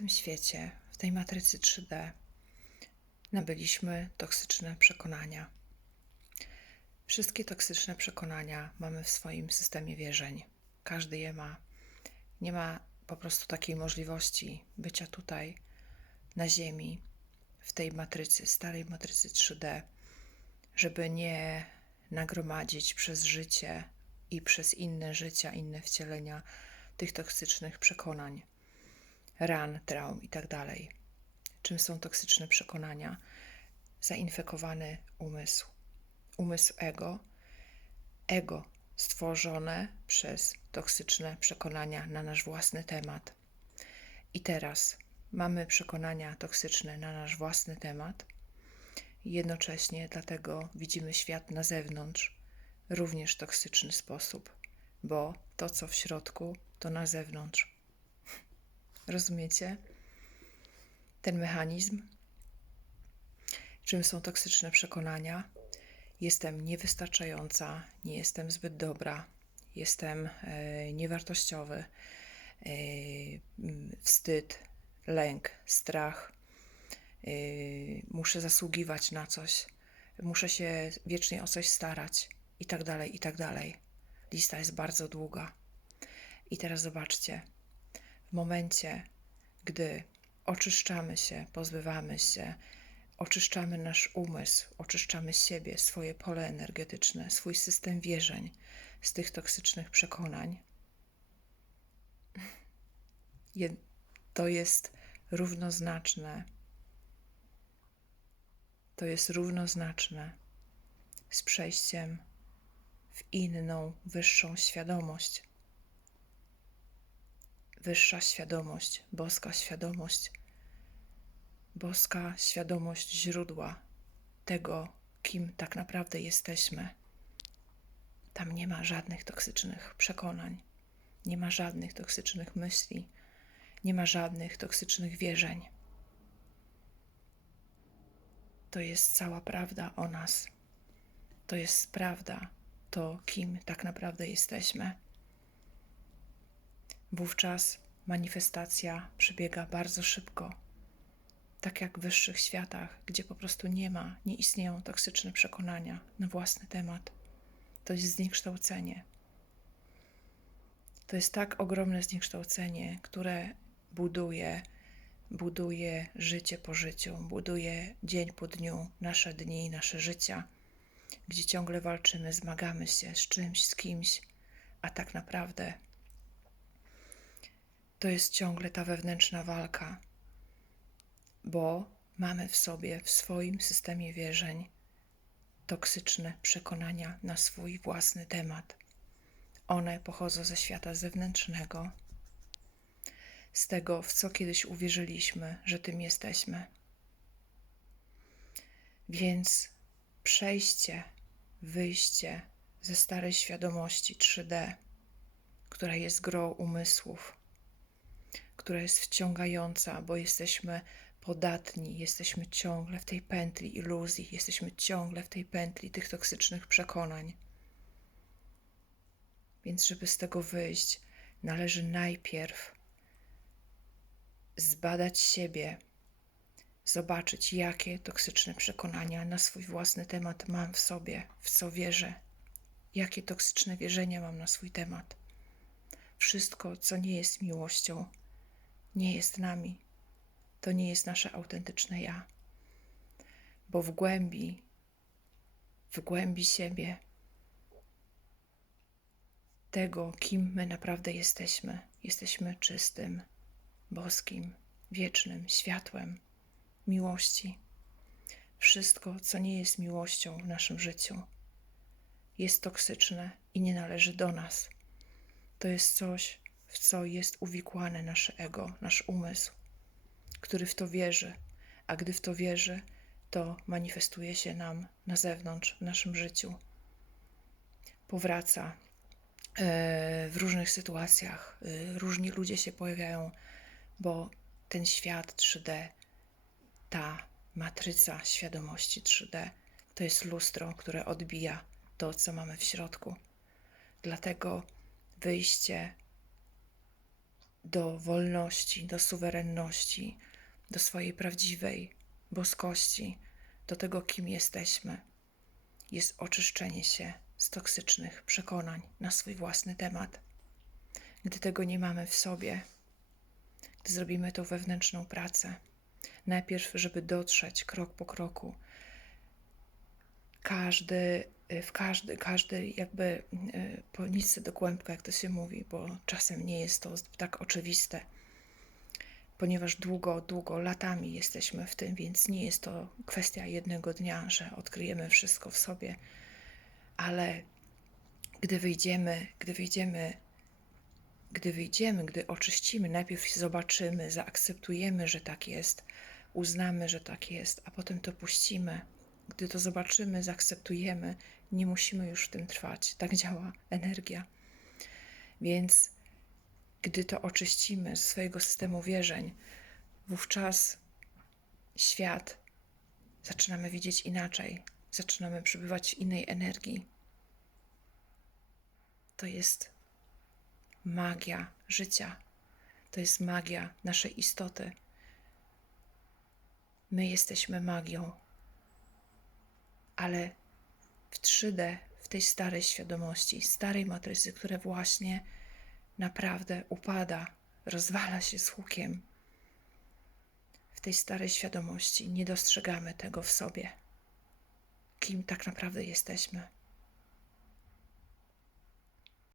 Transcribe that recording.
tym świecie, w tej matrycy 3D, nabyliśmy toksyczne przekonania. Wszystkie toksyczne przekonania mamy w swoim systemie wierzeń. Każdy je ma. Nie ma po prostu takiej możliwości bycia tutaj, na Ziemi, w tej matrycy, starej matrycy 3D, żeby nie nagromadzić przez życie i przez inne życia, inne wcielenia tych toksycznych przekonań, ran, traum itd. Czym są toksyczne przekonania? Zainfekowany umysł, umysł ego, ego stworzone przez toksyczne przekonania na nasz własny temat. I teraz mamy przekonania toksyczne na nasz własny temat. Jednocześnie dlatego widzimy świat na zewnątrz również toksyczny sposób, bo to, co w środku, to na zewnątrz. Rozumiecie ten mechanizm? Czym są toksyczne przekonania? Jestem niewystarczająca, nie jestem zbyt dobra, jestem e, niewartościowy, e, wstyd, lęk, strach. E, muszę zasługiwać na coś, muszę się wiecznie o coś starać i tak dalej, i tak dalej. Lista jest bardzo długa. I teraz zobaczcie, w momencie, gdy oczyszczamy się, pozbywamy się, oczyszczamy nasz umysł, oczyszczamy siebie, swoje pole energetyczne, swój system wierzeń z tych toksycznych przekonań, to jest równoznaczne. To jest równoznaczne z przejściem w inną, wyższą świadomość. Wyższa świadomość, boska świadomość, boska świadomość źródła tego, kim tak naprawdę jesteśmy. Tam nie ma żadnych toksycznych przekonań, nie ma żadnych toksycznych myśli, nie ma żadnych toksycznych wierzeń. To jest cała prawda o nas. To jest prawda to, kim tak naprawdę jesteśmy. Wówczas manifestacja przebiega bardzo szybko, tak jak w wyższych światach, gdzie po prostu nie ma, nie istnieją toksyczne przekonania na własny temat. To jest zniekształcenie. To jest tak ogromne zniekształcenie, które buduje, buduje życie po życiu, buduje dzień po dniu nasze dni, nasze życia gdzie ciągle walczymy, zmagamy się z czymś, z kimś, a tak naprawdę to jest ciągle ta wewnętrzna walka, bo mamy w sobie, w swoim systemie wierzeń, toksyczne przekonania na swój własny temat. One pochodzą ze świata zewnętrznego, z tego, w co kiedyś uwierzyliśmy, że tym jesteśmy. Więc przejście, wyjście ze starej świadomości 3D, która jest grą umysłów, która jest wciągająca, bo jesteśmy podatni, jesteśmy ciągle w tej pętli iluzji, jesteśmy ciągle w tej pętli tych toksycznych przekonań. Więc, żeby z tego wyjść, należy najpierw zbadać siebie zobaczyć, jakie toksyczne przekonania na swój własny temat mam w sobie, w co wierzę, jakie toksyczne wierzenia mam na swój temat. Wszystko, co nie jest miłością, nie jest nami. To nie jest nasze autentyczne ja. Bo w głębi, w głębi siebie, tego, kim my naprawdę jesteśmy, jesteśmy czystym, boskim, wiecznym światłem miłości. Wszystko, co nie jest miłością w naszym życiu, jest toksyczne i nie należy do nas. To jest coś, w co jest uwikłane nasze ego, nasz umysł, który w to wierzy, a gdy w to wierzy, to manifestuje się nam na zewnątrz, w naszym życiu. Powraca e, w różnych sytuacjach, e, różni ludzie się pojawiają, bo ten świat 3D ta matryca świadomości 3D to jest lustro, które odbija to, co mamy w środku. Dlatego wyjście do wolności, do suwerenności, do swojej prawdziwej boskości, do tego, kim jesteśmy, jest oczyszczenie się z toksycznych przekonań na swój własny temat. Gdy tego nie mamy w sobie, gdy zrobimy tą wewnętrzną pracę, najpierw, żeby dotrzeć krok po kroku, każdy, w każdy, każdy jakby y, po nitce do kłębka, jak to się mówi, bo czasem nie jest to tak oczywiste, ponieważ długo, długo, latami jesteśmy w tym, więc nie jest to kwestia jednego dnia, że odkryjemy wszystko w sobie, ale gdy wyjdziemy, gdy wyjdziemy, gdy wyjdziemy, gdy oczyścimy, najpierw zobaczymy, zaakceptujemy, że tak jest, uznamy, że tak jest, a potem to puścimy. Gdy to zobaczymy, zaakceptujemy, nie musimy już w tym trwać. Tak działa energia. Więc gdy to oczyścimy z swojego systemu wierzeń, wówczas świat zaczynamy widzieć inaczej, zaczynamy przebywać w innej energii. To jest magia życia, to jest magia naszej istoty. My jesteśmy magią, ale w 3D, w tej starej świadomości, starej matrycy, która właśnie naprawdę upada, rozwala się z hukiem. W tej starej świadomości nie dostrzegamy tego w sobie, kim tak naprawdę jesteśmy.